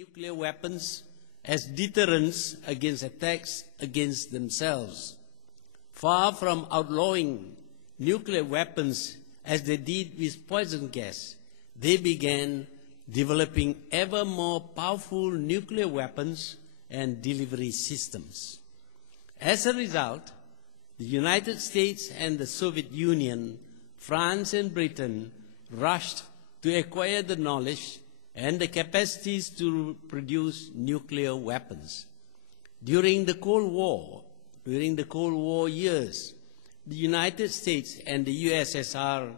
nuclear weapons as deterrents against attacks against themselves. Far from outlawing nuclear weapons as they did with poison gas, they began developing ever more powerful nuclear weapons and delivery systems. As a result, the United States and the Soviet Union, France and Britain rushed to acquire the knowledge and the capacities to produce nuclear weapons. During the Cold War years, the United States and the USSR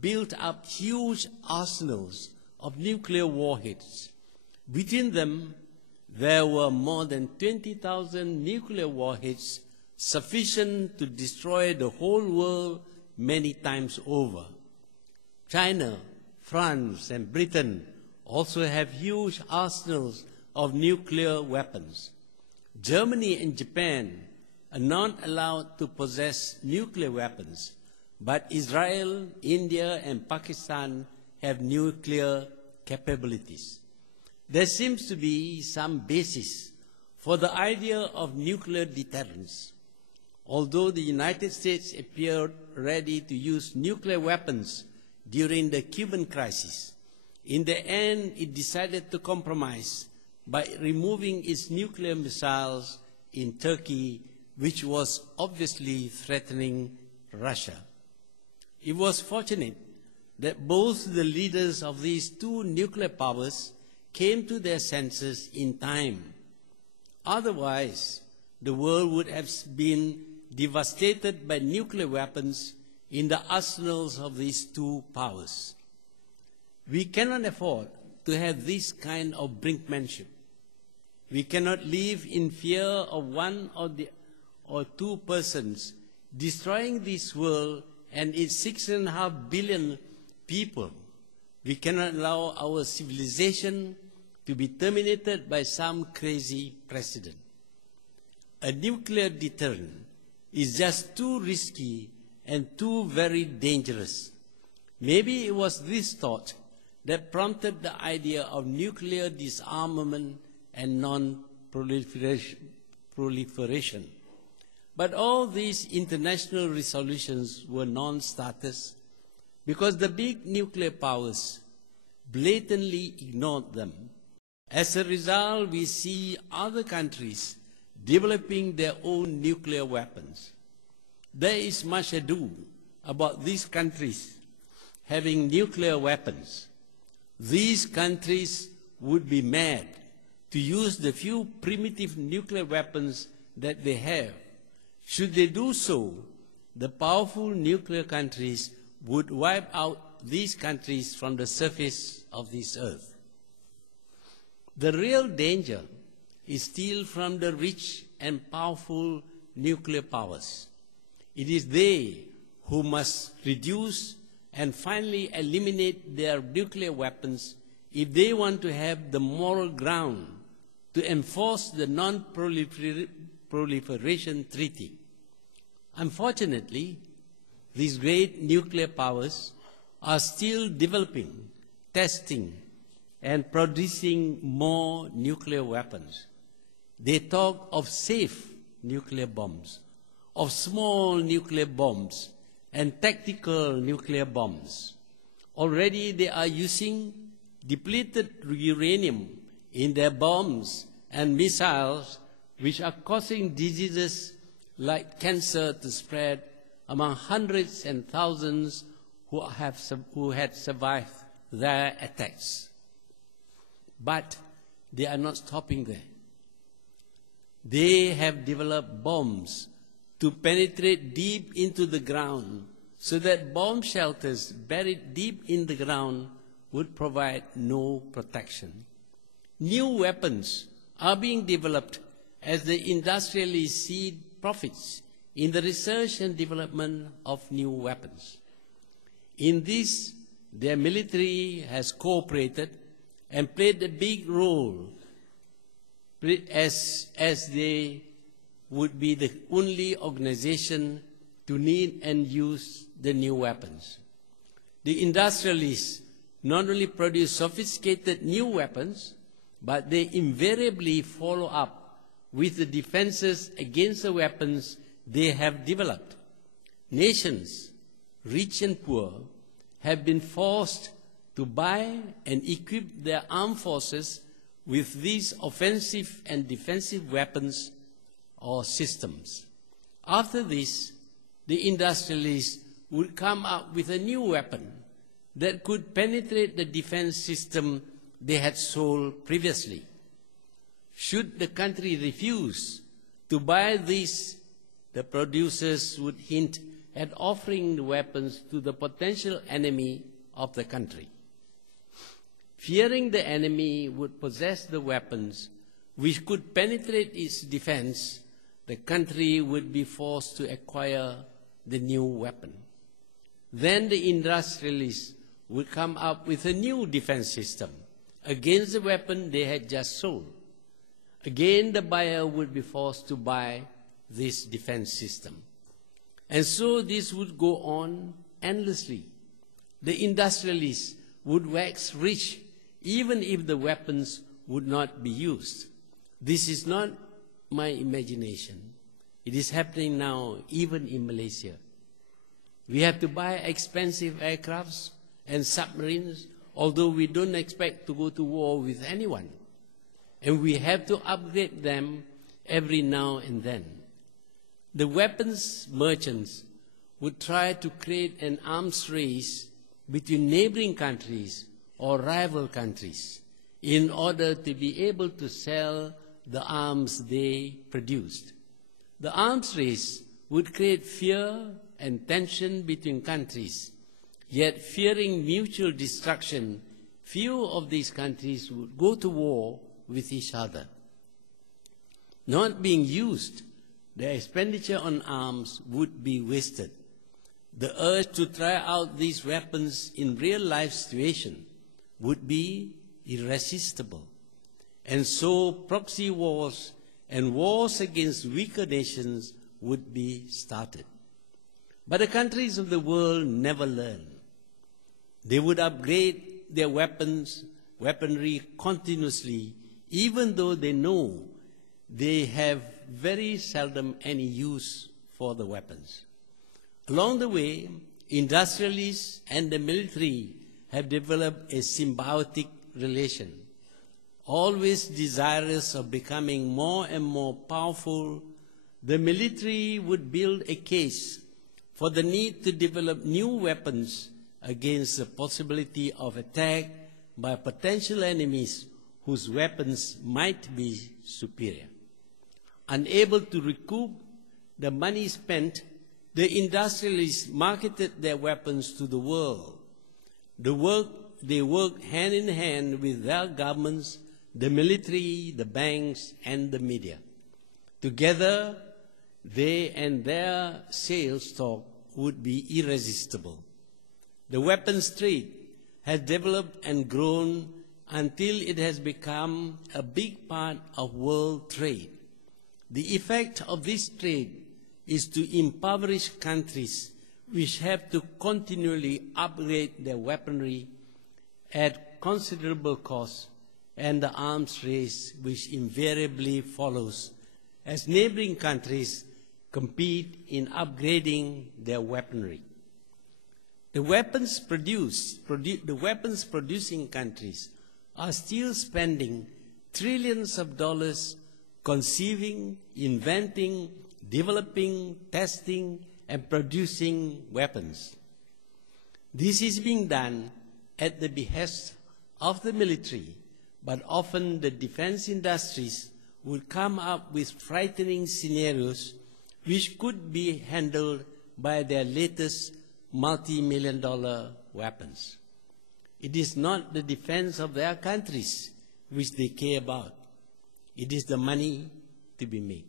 built up huge arsenals of nuclear warheads. Between them, there were more than 20,000 nuclear warheads sufficient to destroy the whole world many times over. China, France, and Britain also have huge arsenals of nuclear weapons. Germany and Japan are not allowed to possess nuclear weapons, but Israel, India, and Pakistan have nuclear capabilities. There seems to be some basis for the idea of nuclear deterrence. Although the United States appeared ready to use nuclear weapons during the Cuban crisis, in the end it decided to compromise by removing its nuclear missiles in Turkey, which was obviously threatening Russia. It was fortunate that both the leaders of these two nuclear powers came to their senses in time. Otherwise, the world would have been devastated by nuclear weapons in the arsenals of these two powers. We cannot afford to have this kind of brinkmanship. We cannot live in fear of one or two persons destroying this world and its 6.5 billion people. We cannot allow our civilization to be terminated by some crazy precedent. A nuclear deterrent is just too risky and too very dangerous. Maybe it was this thought that prompted the idea of nuclear disarmament and non-proliferation. But all these international resolutions were non-starters because the big nuclear powers blatantly ignored them. As a result, we see other countries developing their own nuclear weapons. There is much ado about these countries having nuclear weapons. These countries would be mad to use the few primitive nuclear weapons that they have. Should they do so, the powerful nuclear countries would wipe out these countries from the surface of this earth. The real danger is still from the rich and powerful nuclear powers. It is they who must reduce and finally eliminate their nuclear weapons if they want to have the moral ground to enforce the Non-Proliferation Treaty. Unfortunately, these great nuclear powers are still developing, testing, and producing more nuclear weapons. They talk of safe nuclear bombs, of small nuclear bombs, and tactical nuclear bombs. Already they are using depleted uranium in their bombs and missiles, which are causing diseases like cancer to spread among hundreds and thousands who had survived their attacks. But they are not stopping there. They have developed bombs to penetrate deep into the ground so that bomb shelters buried deep in the ground would provide no protection. New weapons are being developed as the industrialists see profits in the research and development of new weapons. In this, their military has cooperated and played a big role as they would be the only organization to need and use the new weapons. The industrialists not only produce sophisticated new weapons, but they invariably follow up with the defenses against the weapons they have developed. Nations, rich and poor, have been forced to buy and equip their armed forces with these offensive and defensive weapons or systems. After this, the industrialists would come up with a new weapon that could penetrate the defense system they had sold previously. Should the country refuse to buy these, the producers would hint at offering the weapons to the potential enemy of the country. Fearing the enemy would possess the weapons which could penetrate its defense, the country would be forced to acquire the new weapon. Then the industrialists would come up with a new defense system against the weapon they had just sold. Again, the buyer would be forced to buy this defense system. And so this would go on endlessly. The industrialists would wax rich even if the weapons would not be used. This is not my imagination. It is happening now, even in Malaysia. We have to buy expensive aircrafts and submarines, although we don't expect to go to war with anyone. And we have to upgrade them every now and then. The weapons merchants would try to create an arms race between neighboring countries or rival countries in order to be able to sell the arms they produced. The arms race would create fear and tension between countries, yet fearing mutual destruction, few of these countries would go to war with each other. Not being used, the expenditure on arms would be wasted. The urge to try out these weapons in real-life situations would be irresistible. And so proxy wars and wars against weaker nations would be started. But the countries of the world never learn. They would upgrade their weaponry continuously, even though they know they have very seldom any use for the weapons. Along the way, industrialists and the military have developed a symbiotic relation. Always desirous of becoming more and more powerful, the military would build a case for the need to develop new weapons against the possibility of attack by potential enemies whose weapons might be superior. Unable to recoup the money spent, the industrialists marketed their weapons to the world. They worked hand in hand with their governments, the military, the banks, and the media. Together, they and their sales stock would be irresistible. The weapons trade has developed and grown until it has become a big part of world trade. The effect of this trade is to impoverish countries which have to continually upgrade their weaponry at considerable cost, and the arms race which invariably follows as neighboring countries compete in upgrading their weaponry. The weapons producing countries are still spending trillions of dollars conceiving, inventing, developing, testing, and producing weapons. This is being done at the behest of the military, but often the defense industries would come up with frightening scenarios which could be handled by their latest multi-million-dollar weapons. It is not the defense of their countries which they care about. It is the money to be made.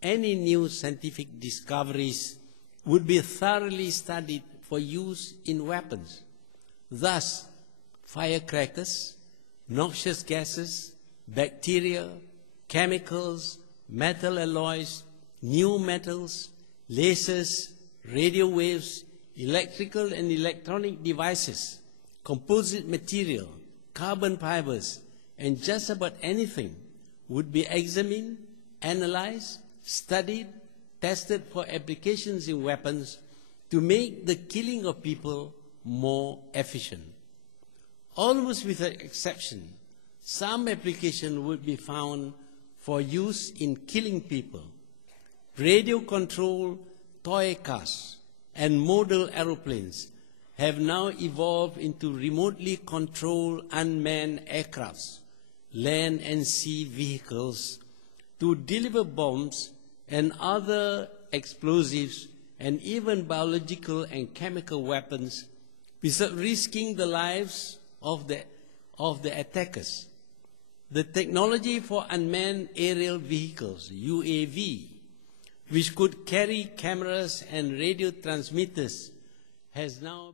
Any new scientific discoveries would be thoroughly studied for use in weapons. Thus, firecrackers, noxious gases, bacteria, chemicals, metal alloys, new metals, lasers, radio waves, electrical and electronic devices, composite material, carbon fibers, and just about anything would be examined, analyzed, studied, tested for applications in weapons to make the killing of people more efficient. Almost without exception, some application would be found for use in killing people. Radio-controlled toy cars and model aeroplanes have now evolved into remotely controlled unmanned aircrafts, land and sea vehicles to deliver bombs and other explosives and even biological and chemical weapons without risking the lives of the attackers. The technology for unmanned aerial vehicles, UAV, which could carry cameras and radio transmitters, has now